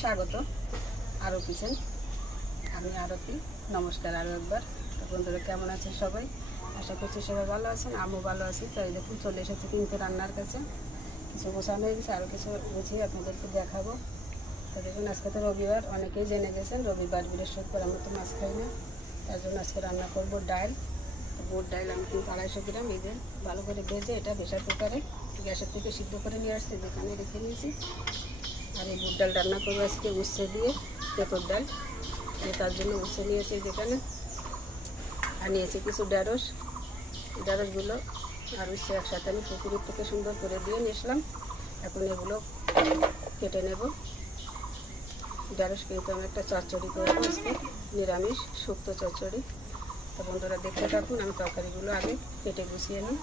স্বাগত আরও কিচেন। আমি আরতি। নমস্কার আরও একবার। তো বন্ধুরা কেমন আছেন সবাই? আশা করছি সবাই ভালো আছেন, আমিও ভালো আছি। তো এই দেখুন চলে এসেছি কিন্তু রান্নার কাছে। কিছু গোছানো হয়ে গেছে, আরও কিছু গুছিয়ে আপনাদেরকে দেখাবো। তো দেখুন আজকে তো রবিবার, অনেকেই জেনে গেছেন রবিবার বৃহস্পতিবার আমরা তো মাছ খাই না। তার জন্য আজকে রান্না করবো ডাল। তো বুট ডাল আমি কিন্তু 250 গ্রাম এই যে ভালো করে ভেজে এটা প্রেসার কুকারে গ্যাসের থেকে সিদ্ধ করে নিয়ে আসছি, যেখানে রেখে নিয়েছি। আর এই বুট ডাল রান্না করবো আজকে উচ্ছে দিয়ে, পেঁপের ডাল। তার জন্য উচ্ছে নিয়েছি যেখানে, আর নিয়েছি কিছু ঢেঁড়সগুলো আর উচ্ছে একসাথে আমি পুকুরের থেকে সুন্দর করে দিয়ে নিয়েছিলাম। এখন এগুলো কেটে নেব। ঢেঁড়স কিন্তু আমি একটা চচ্চড়ি করবো আজকে, নিরামিষ শুক্তো চচ্চড়ি। তো বন্ধুরা দেখতে থাকুন, আমি তরকারিগুলো আগে কেটে গুছিয়ে নিই।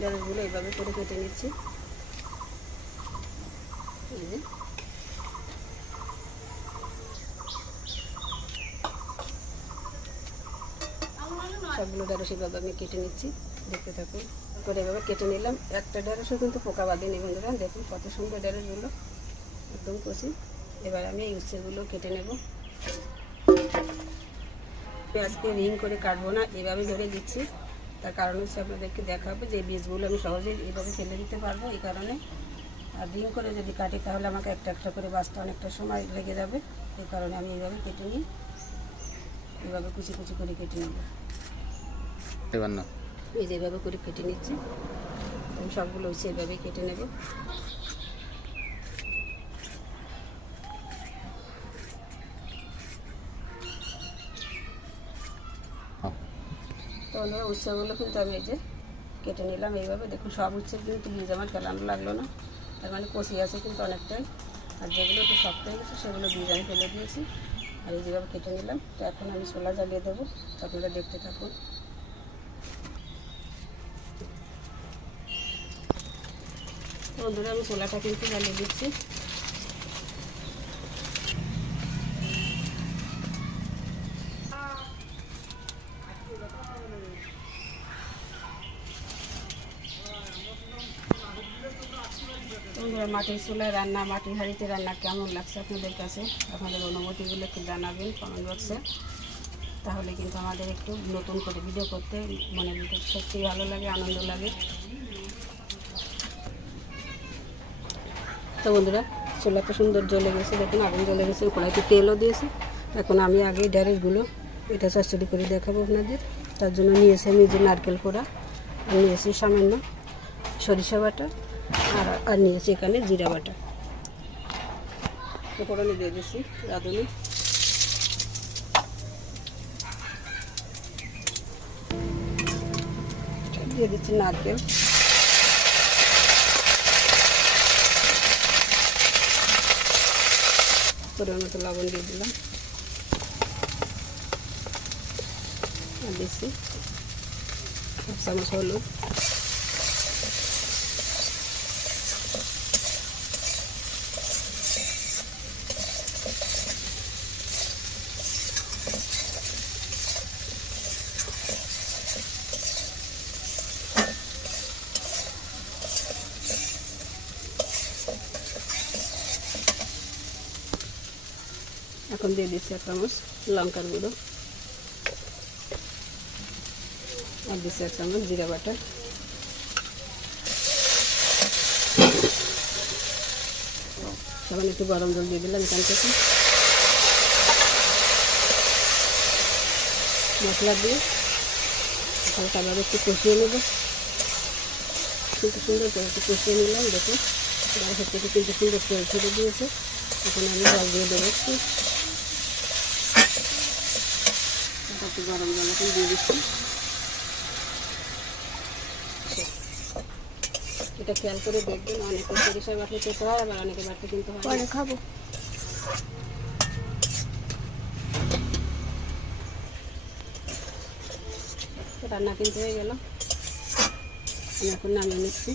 ঢেঁড়সগুলো এইভাবে করে কেটে নিচ্ছি। এই যে সবগুলো ঢেঁড়স এভাবে আমি কেটে নিচ্ছি, দেখতে থাকুন। করে এভাবে কেটে নিলাম। একটা ঢেঁড়সও কিন্তু পোকা বাঁধেনি বন্ধুরা, দেখুন কত সুন্দর ঢেঁড়সগুলো, একদম কচি। এবার আমি এই উচ্ছেগুলো কেটে নেব। আজকে রিং করে কাটবো না, এভাবে ধরে দিচ্ছি। তার কারণ হচ্ছে আপনাদেরকে দেখাবো যে বীজগুলো আমি সহজেই এইভাবে ফেলে দিতে পারবো, এই কারণে। আর রিং করে যদি কাটি তাহলে আমাকে একটা একটা করে বাঁচতে অনেকটা সময় লেগে যাবে, এই কারণে আমি এইভাবে কেটে নিই। এইভাবে কুচি কুচি করে কেটে নেব। এই যে এভাবে করে কেটে নিচ্ছি। আমি সবগুলো হচ্ছে এভাবে কেটে নেব। তো আমরা উচ্ছেগুলো কিন্তু আমি এই যে কেটে নিলাম এইভাবে। দেখুন সব উচ্ছে কিন্তু বীজ আমার ফেলানো লাগলো না, তার মানে কচি আছে কিন্তু অনেকটাই। আর যেগুলো একটু শক্ত হয়ে গেছে সেগুলো বীজ আমি ফেলে দিয়েছি। আর এই যেভাবে কেটে নিলাম। তো এখন আমি ছোলা জ্বালিয়ে দেবো, আপনারা দেখতে থাকুন। বন্ধুরা আমি ছোলাটা কিন্তু জ্বালিয়ে দিচ্ছি। বন্ধুরা মাটির চুলায় রান্না, মাটির হাঁড়িতে রান্না কেমন লাগছে আপনাদের কাছে? আপনাদের অনুভূতিগুলো একটু জানাবেন কমেন্ট বক্সে। তাহলে কিন্তু আমাদের একটু নতুন করে ভিডিও করতে মনে সত্যি ভালো লাগে, আনন্দ লাগে। তো বন্ধুরা চুলাটা সুন্দর জ্বলে গেছে, দেখুন আগুন জ্বলে গেছে, কড়াইতে তেলও দিয়েছি। এখন আমি আগে ঢেঁড়সগুলো এটা চচ্চড়ি করে দেখাবো আপনাদের। তার জন্য নিয়েছি আমি যে নারকেল কোড়া, আর নিয়েছি সামান্য সরিষা বাটা, আর নিয়েছি এখানে জিরা বাটা। ফোড়নে দিয়ে দিচ্ছি রাঁধুনি, দিয়ে দিচ্ছি নারকেল, পরিমাণ মতো লবণ দিয়ে দিলাম, আর দিচ্ছি 1 চামচ হলুদ, এখন দিয়ে দিচ্ছি 1 চামচ লঙ্কার গুঁড়ো, আর দিচ্ছি 1 চামচ জিরা বাটা। সামান্য একটু গরম জল দিয়ে দিলাম এখান থেকে। মশলা দিয়ে হালকাভাবে একটু কষিয়ে নেব। কিন্তু সুন্দর করে একটু কষিয়ে নিলাম। দেখুন গাছের থেকে কিন্তু সুন্দর তেল ছেড়ে দিয়েছে। এখন আমি জল দিয়ে দেবো একটু গরম জল এখন দিয়ে দিচ্ছি। এটা খেয়াল করে দেখবেন, অনেকে সরিষা বাটলে খেতে হয়, আবার অনেকে বাটতে কিন্তু হয় খাবো। রান্না কিন্তু হয়ে গেল, আমি এখন নামিয়ে নিচ্ছি।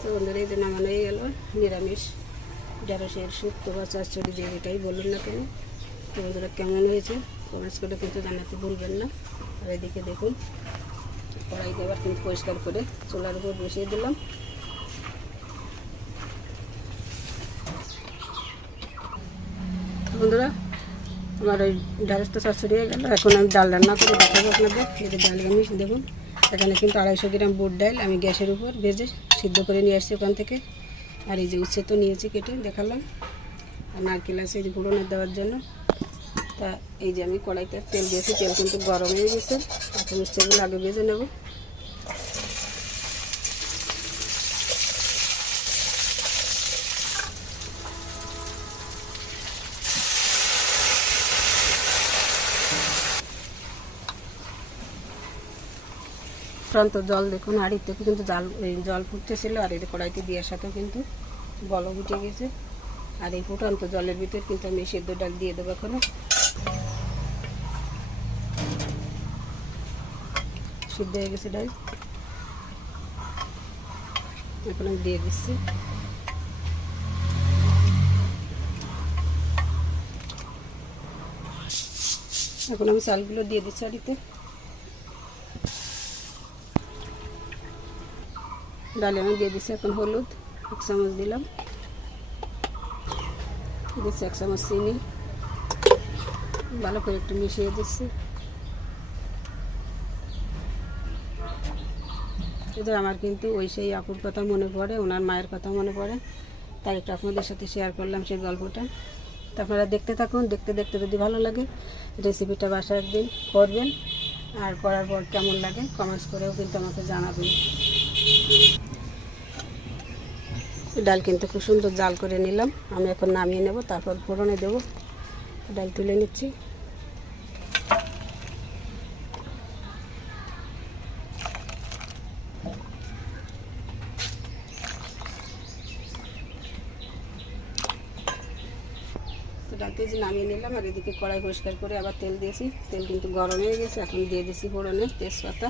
তো বন্ধুরা এই যে নামানো হয়ে গেল নিরামিষ ঢেঁড়সের শুক্তো বা চচ্চড়ি, যে এটাই বলুন না কেন। তো বন্ধুরা কেমন হয়েছে কমেন্টস করে কিন্তু জানাতে ভুলবেন না। আর এদিকে দেখুন কড়াইতে আবার কিন্তু পরিষ্কার করে চুলার উপর বসিয়ে দিলাম। বন্ধুরা আমার ওই ঢ্যাঁড়সটা চচ্চড়ি হয়ে গেল। এখন আমি ডাল রান্না করে দেখাবো আপনাদের। এই যে ডাল আমি দেখুন এখানে কিন্তু 250 গ্রাম বুট ডাল আমি গ্যাসের উপর ভেজে সিদ্ধ করে নিয়ে আসছি ওখান থেকে। আর এই যে উচ্ছে তো নিয়েছি কেটে দেখালাম, আর নারকেল আছে এই যে গুঁড়োনে দেওয়ার জন্য। তা এই যে আমি কড়াইতে তেল দিয়েছি, তেল কিন্তু গরম হয়ে গেছে। এখন উচ্ছেগুলো আগে ভেজে নেব। তো জল দেখুন হাঁড়ির থেকে কিন্তু জল ফুটতেছিল, আর এই কড়াইতে দেওয়ার সাথেও কিন্তু বল উঠে গেছে। আর এই ফুটন্ত জলের ভিতরে কিন্তু আমি সেদ্ধ ডাল দিয়ে দেবো। এখনো সিদ্ধ হয়ে গেছে ডাল, এখন আমি দিয়ে দিচ্ছি। এখন আমি চালগুলো দিয়ে দিচ্ছি হাঁড়িতে। ডালে আমি দিয়ে দিচ্ছি এখন হলুদ 1 চামচ দিলাম, দিচ্ছি 1 চামচ চিনি, ভালো করে একটু মিশিয়ে দিচ্ছি। এদের আমার কিন্তু ওই সেই আপুর কথা মনে পড়ে, ওনার মায়ের কথা মনে পড়ে, তাই একটু আপনাদের সাথে শেয়ার করলাম সেই গল্পটা। তো আপনারা দেখতে থাকুন, দেখতে দেখতে যদি ভালো লাগে রেসিপিটা বাসায় একদিন করবেন, আর করার পর কেমন লাগে কমেন্টস করেও কিন্তু আমাকে জানাবেন। ডাল কিন্তু খুব সুন্দর জাল করে নিলাম, আমি এখন নামিয়ে নেব, তারপর ফোড়নে দেবো। ডাল তুলে নিচ্ছি। তো ডালতে যে নামিয়ে নিলাম, আর এদিকে কড়াই পরিষ্কার করে আবার তেল দিয়েছি। তেল কিন্তু গরম হয়ে গেছে, এখন দিয়ে দিয়েছি ফোড়নে তেজপাতা,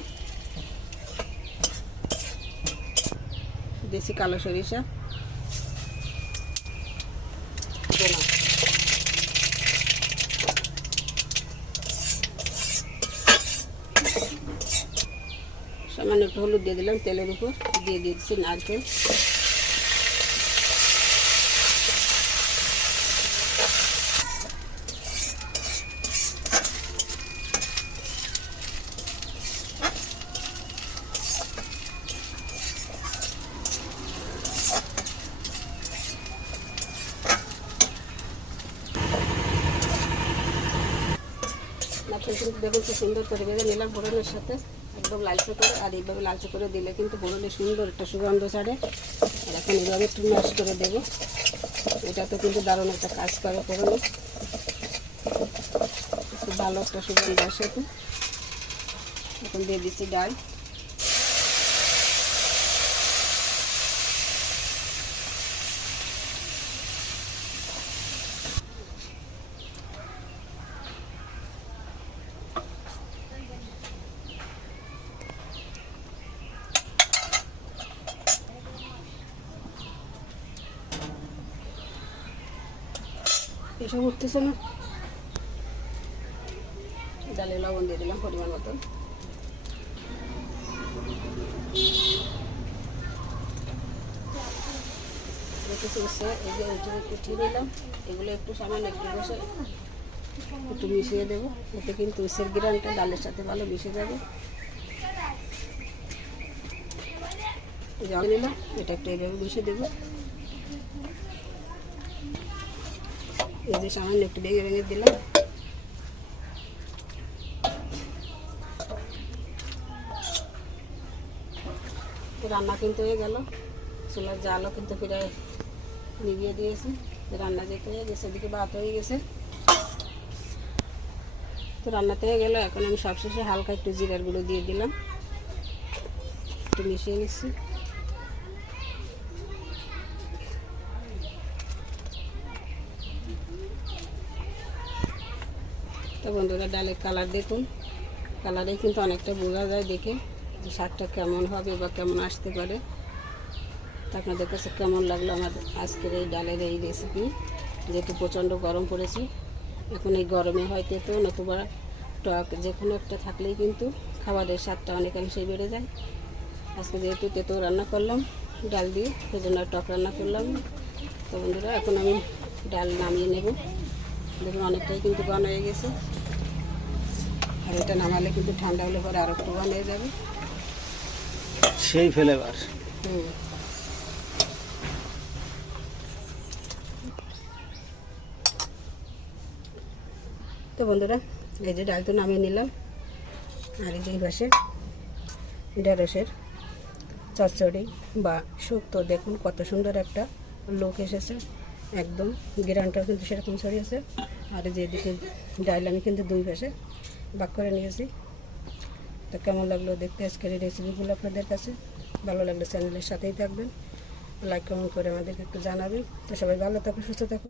দিয়েছি কালো সরিষা, সামান্য একটু হলুদ দিয়ে দিলাম। তেলের উপর দিয়ে দিচ্ছি নারকেল, নারকেল কিন্তু দেখুন খুব সুন্দর করে ভেজে নিলাম ফোড়নের সাথে একদম লালচে করে। আর এইভাবে লালচে করে দিলে কিন্তু ফোড়নে সুন্দর একটা সুগন্ধ ছাড়ে। আর এখন এইভাবে একটু ম্যাশ করে দেবো, এটা তো কিন্তু দারুণ একটা কাজ করে ফোড়নে, খুব ভালো একটা সুগন্ধ আসে। তো এখন দিয়ে দিচ্ছি ডাল, এসব উঠতেছে না। ডালে লবণ দিয়ে দিলাম পরিমাণ মতো, কিছু উঠছে এই যে উঠিয়ে দিলাম। এগুলো একটু সামান্য একটু বসে একটু মিশিয়ে দেবো, এতে কিন্তু উচ্ছের গ্রানটা ডালের সাথে ভালো মিশে যাবে। জল নিলাম, এটা একটু এইভাবে মিশিয়ে দেবো। এই যে সামান্য একটু ভেঙে ভেঙে দিলাম। রান্না কিন্তু হয়ে গেল, চুলার জালও কিন্তু ফিরে নিভিয়ে দিয়েছি। রান্না যেতে হয়ে গেছে, এদিকে ভাত হয়ে গেছে। তো রান্নাতে হয়ে গেল। এখন আমি সবশেষে হালকা একটু জিরার গুঁড়ো দিয়ে দিলাম, একটু মিশিয়ে নিচ্ছি। তো বন্ধুরা ডালের কালার দেখুন, কালারে কিন্তু অনেকটা বোঝা যায় দেখে যে শাকটা কেমন হবে বা কেমন আসতে পারে। তো আপনাদের কাছে কেমন লাগলো আমার আজকের এই ডালের এই রেসিপি, যেহেতু প্রচণ্ড গরম পড়েছে, এখন এই গরমে হয়তো তো নতুবা টক যে কোনো একটা থাকলেই কিন্তু খাবারের স্বাদটা অনেকাংশেই বেড়ে যায়। আজকে যেহেতু তেঁতো রান্না করলাম ডাল দিয়ে, সেজন্য টক রান্না করলাম। তো বন্ধুরা এখন আমি ডাল নামিয়ে নেব। দেখুন অনেকটাই কিন্তু ঘন হয়ে গেছে, আর এটা নামালে কিন্তু ঠান্ডা হলে পরে আরও একটু ঘন হয়ে যাবে, সেই ফ্লেভার। তো বন্ধুরা এই যে ডাল তো নামিয়ে নিলাম, আর এই যে পাশে ঢেঁড়সের চচ্চড়ি বা শুক্তো, দেখুন কত সুন্দর একটা লোক এসেছে, একদম গ্রানটাও কিন্তু সেরকম ছড়িয়েছে। আর যেদিকে ডাল আমি কিন্তু দুই পাশে ভাগ করে নিয়েছি। তো কেমন লাগলো দেখতে আজকের এই রেসিপিগুলো আপনাদের কাছে? ভালো লাগলে চ্যানেলের সাথেই থাকবেন, লাইক কমেন্ট করে আমাদেরকে একটু জানাবেন। তো সবাই ভালো থাকুন, সুস্থ থাকুন।